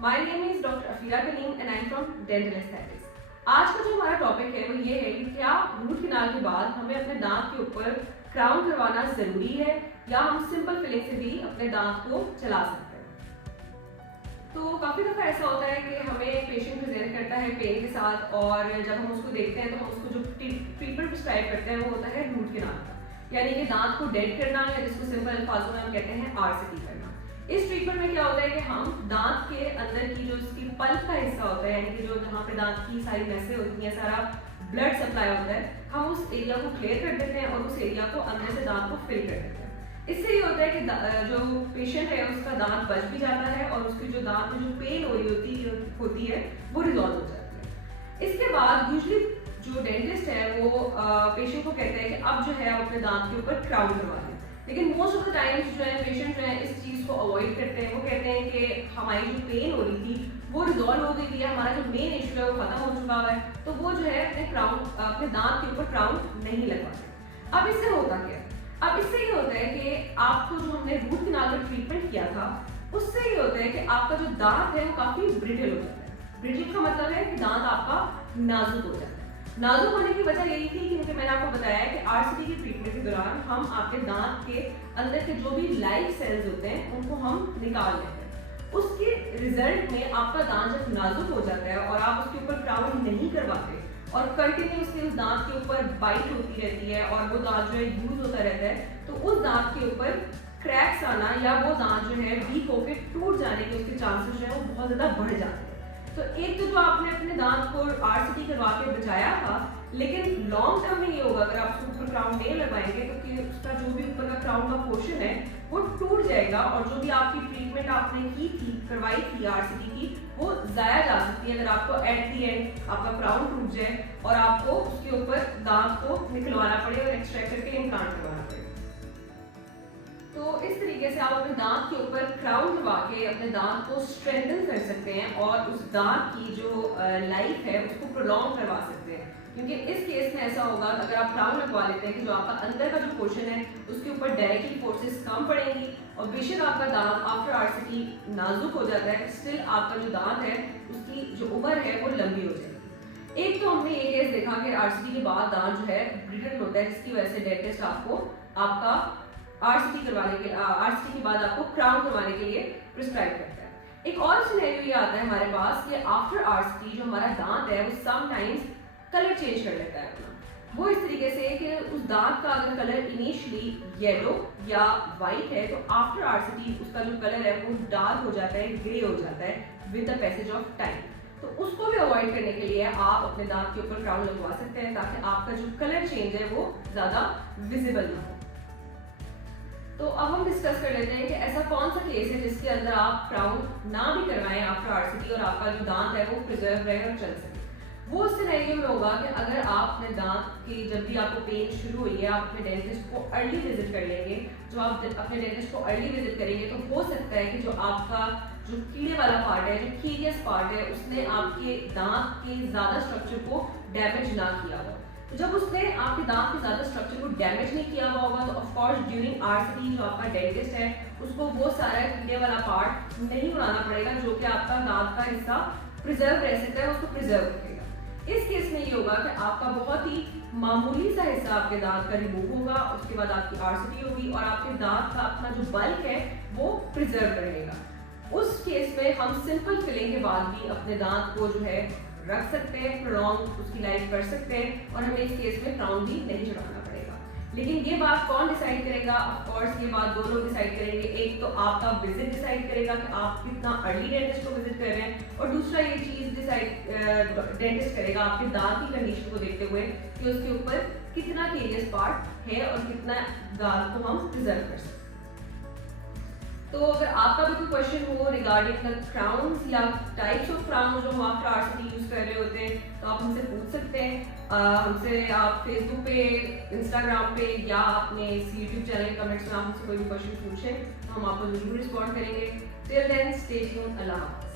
My name is doctor Afira Kaleem and I am from dental aesthetics. आज का जो हमारा टॉपिक है वो ये है कि क्या रूट कैनाल के बाद हमें अपने दांत के ऊपर क्राउन करवाना ज़रूरी है या हम सिंपल फिलिंग से भी अपने दांत को चला सकते हैं। तो काफ़ी दफ़ा ऐसा होता है कि हमें पेशेंट प्रेजेंट करता है पेन के साथ और जब हम उसको देखते हैं तो हम उसको जो ट्रीटमेंट प्रिस्क्राइब करते हैं वो होता है रूट कैनाल का, यानी कि दांत को डेड करना या जिसको सिंपल अल्फाजों में हम कहते हैं आरसीटी करना। इस ट्रीटमेंट में क्या होता है कि हम दांत के अंदर की जो इसकी पल्प का हिस्सा होता है, यानी कि जो जहाँ पे दांत की सारी नसें होती हैं, सारा ब्लड सप्लाई होता है, हम उस एरिया को क्लियर कर देते हैं और उस एरिया को अंदर से दांत को फिल कर देते हैं। इससे ये होता है कि जो पेशेंट है उसका दांत बच भी जाता है और उसकी जो दांत में जो पेन हो रही होती है वो रिजॉल्व हो जाती है। इसके बाद यूजली जो डेंटिस्ट है वो पेशेंट को कहते हैं कि अब जो है आप अपने दांत के ऊपर क्राउन करवा लें, लेकिन मोस्ट ऑफ द टाइम्स जो है पेशेंट जो है इस चीज़ को अवॉइड करते हैं। वो कहते हैं कि हमारी जो पेन हो रही थी वो रिजॉल्व हो गई है, हमारा जो मेन इशू है वो खत्म हो चुका है, तो वो जो है अपने दांत के ऊपर क्राउन नहीं लगवाते। अब इससे होता क्या है? अब इससे ये होता है कि आपको जो हमने रूट कैनाल का ट्रीटमेंट किया था उससे ये होता है कि आपका जो दांत है वो काफ़ी ब्रिटल हो जाता है। ब्रिटल का मतलब है कि दांत आपका नाजुक हो जाता है। नाजुक होने की वजह यही थी क्योंकि मैंने आपको बताया कि आरसीटी की ट्रीटमेंट के दौरान हम आपके दांत के अंदर के जो भी लाइव सेल्स होते हैं उनको हम निकाल लेते हैं। उसके रिजल्ट में आपका दांत जब नाजुक हो जाता है और आप उसके ऊपर क्राउन नहीं करवाते और कंटिन्यूसली उस दांत के ऊपर बाइट होती रहती है और वो दांत जो है यूज होता रहता है, तो उस दांत के ऊपर क्रैक्स आना या वो दांत जो है वीक होकर टूट जाने के उसके चांसेस जो है वो बहुत ज़्यादा बढ़ जाते हैं। तो एक तो जो आपने अपने दांत को आरसीटी करवा के बचाया था, लेकिन लॉन्ग टर्म में ये होगा अगर आप उसके ऊपर क्राउन नहीं लगाएंगे तो कि उसका जो भी ऊपर का क्राउन का पोर्शन है वो टूट जाएगा और जो भी आपकी ट्रीटमेंट आपने की थी, करवाई थी आरसीटी की, वो ज़ाया जा सकती है अगर आपको एट दी एंड आपका क्राउन टूट जाए और आपको उसके ऊपर दांत को निकलवाना पड़े और एक्सट्रैक्ट करके इम्प्लांट करवाना पड़े। तो इस तरीके से आप अपने दांत के ऊपर क्राउन करवा के अपने दांत को स्ट्रेंथन कर सकते हैं और उस दांत की जो लाइफ है उसको प्रोलॉन्ग करवा सकते हैं। क्योंकि इस केस में ऐसा होगा अगर आप क्राउन लगवा लेते हैं कि जो आपका अंदर का जो पोर्शन है उसके ऊपर डायरेक्टली फोर्सेस कम पड़ेंगी और बेशक आपका दांत आफ्टर आरसीटी नाजुक हो जाता है, स्टिल आपका जो दांत है उसकी जो उम्र है वो लंबी हो जाएगी। एक तो हमने ये केस देखा कि आरसीटी के बाद दांत जो है ब्रिटल होता है, जिसकी वजह से डेंटिस्ट आपको आपका आरसीटी के बाद आपको क्राउन करवाने के लिए प्रिस्क्राइब करता है। एक और सिनेरियो ये आता है हमारे पास कि आफ्टर आरसीटी जो हमारा दांत है वो समटाइम्स कलर चेंज कर लेता है अपना। वो इस तरीके से कि उस दांत का अगर कलर इनिशियली येलो या वाइट है तो आफ्टर आरसीटी उसका जो कलर है वो डार्क हो जाता है, ग्रे हो जाता है with the passage of time. तो उसको भी अवॉइड करने के लिए आप अपने दांत के ऊपर क्राउन लगवा सकते हैं ताकि आपका जो कलर चेंज है वो ज़्यादा विजिबल ना हो। तो अब हम डिस्कस कर लेते हैं कि ऐसा कौन सा केस है जिसके अंदर आप क्राउन ना भी करवाएं आफ्टर आरसीटी और आपका जो दांत है वो प्रिजर्व रहे और चल सके। वो सिनेरियो में होगा कि अगर आप अपने दांत की जब भी आपको पेन शुरू हुई है आप अपने डेंटिस्ट को अर्ली विजिट कर लेंगे। जो आप अपने डेंटिस्ट को अर्ली विजिट करेंगे तो हो सकता है कि जो आपका जो कीड़े वाला पार्ट है, जो कीरियस पार्ट है, उसने आपके दांत के ज़्यादा स्ट्रक्चर को डैमेज ना किया हो। तो जब उसने आपके दांत के ज़्यादा स्ट्रक्चर को डैमेज नहीं किया हुआ होगा तो ऑफ कोर्स ड्यूरिंग आरसीटी जो आपका डेंटिस्ट है उसको वो सारा कीड़े वाला पार्ट नहीं उड़ाना पड़ेगा, जो कि आपका दांत का हिस्सा प्रिजर्व रह सकता है, उसको प्रिजर्व रखेगा। इस केस में ये होगा कि आपका बहुत ही मामूली सा हिस्सा आपके दांत का रिमूव होगा, उसके बाद आपकी आरसीटी होगी और आपके दांत का अपना जो बल्क है वो प्रिजर्व रहेगा। उस केस में हम सिंपल फिलिंग के बाद भी अपने दांत को जो है रख सकते हैं, प्रोलॉन्ग उसकी लाइफ कर सकते हैं और हमें इस केस में क्राउन भी नहीं चढ़ाना पड़ेगा। लेकिन ये बात कौन डिसाइड करेगा? ऑफ कोर्स ये बात दो लोग डिसाइड करेंगे। एक तो आपका विजिट डिसाइड करेगा कि आप कितना अर्ली डेंटिस्ट को विजिट कर रहे हैं और दूसरा ये चीज़ डिसाइड डेंटिस्ट करेगा आपके दांत की कंडीशन को देखते हुए कि उसके ऊपर कितना केरियस पार्ट है और कितना दांत को हम प्रिजर्व कर सकते हैं। तो अगर आपका भी कोई क्वेश्चन हो रिगार्डिंग द क्राउन्स या टाइप्स ऑफ क्राउन जो हम आफ्टर आरसीटी यूज कर रहे होते हैं तो आप हमसे पूछ सकते हैं। हमसे आप फेसबुक पे, इंस्टाग्राम पे या अपने यूट्यूब चैनल कमेंट्स में आप हमसे कोई भी क्वेश्चन पूछें तो हम आपको जरूर रिस्पॉन्ड करेंगे। Till then stay tuned. अल्लाह हाफ़िज़।